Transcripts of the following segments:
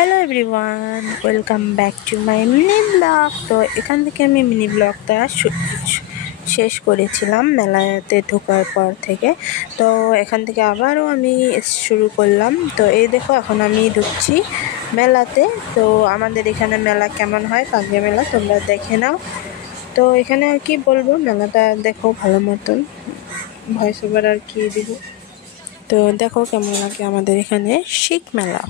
Hello everyone, welcome back to my mini blog. তো এখান থেকে আমি মিনি ব্লগটা শেষ করেছিলাম মেলাতে ঢোকার পর থেকে। তো এখান থেকে আবারও আমি শুরু করলাম। তো এই দেখো, এখন আমি ঢুকছি মেলাতে। তো আমাদের এখানে মেলা কেমন হয়, পাঙ্গে মেলা, তোমরা দেখে নাও। তো এখানে আর কি বলবো, মেলাটা দেখো ভালো মতন, ভয়েস ওভার আর কি দিব। তো দেখো কেমন লাগে আমাদের এখানে শিখ মেলা।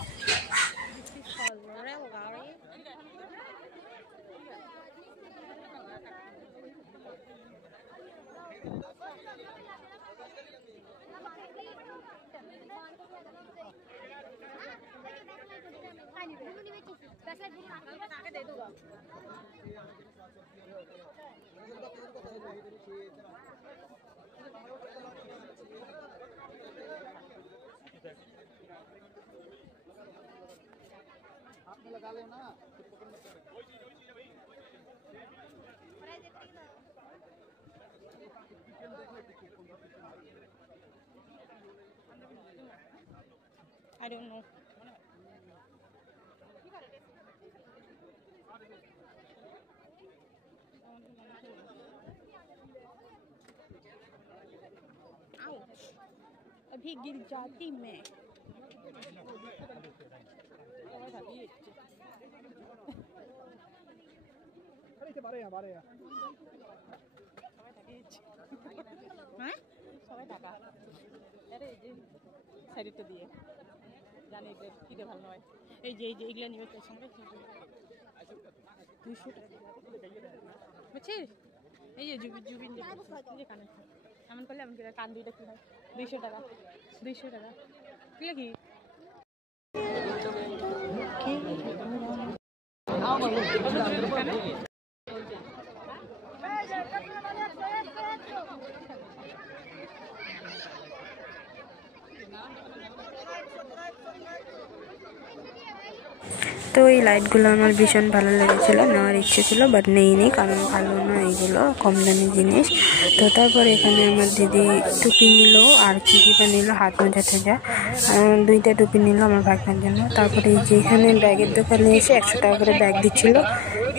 I don't know. अभी गिर जाती मैं। হ্যাঁ সবাই টাকা সাইডটা দিয়ে জানি কিনে ভালো নয়। এই যে এগুলো নিবে তোর সঙ্গে 200 টাকা বুঝছিস? এই যে জুবিন যে কানে এমন করলে এমন করে কান দুইটা কি হয় 200 টাকা 200 টাকা কি তো এই লাইটগুলো আমার ভীষণ ভালো লেগেছিলো, নেওয়ার ইচ্ছে ছিল, বাট নেইনি, কারণ ভালো না এইগুলো, কম দামি জিনিস। তো তারপরে এখানে আমার দিদি টুপি নিল, আর কি বা নিল, হাত মোজা টোজা, 2টা টুপি নিল আমার ভাগনার জন্য। তারপরে এই যে এখানে ব্যাগের দোকানে এসে 100 টাকা করে ব্যাগ দিচ্ছিল।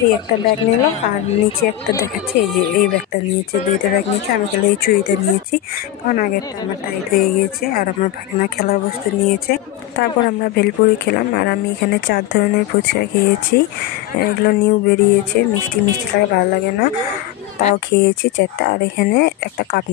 এই একটা ব্যাগ নিল, আর নিচে একটা দেখাচ্ছে, এই যে এই ব্যাগটা নিয়েছে, 2টা ব্যাগ নিয়েছে। আমি তাহলে এই চুড়িটা নিয়েছি, কারণ আগেরটা আমার টাইট হয়ে গিয়েছে, আর আমার ভাগনা খেলার বস্তু নিয়েছে। তারপর আমরা ভেলপুরি খেলাম, আর আমি এখানে 4 ধরনের ফুচকা খেয়েছি। এগুলো নিউ বেরিয়েছে, মিষ্টি লাগে, ভালো লাগে না, তাও খেয়েছি 4টা। আর এখানে একটা কাপ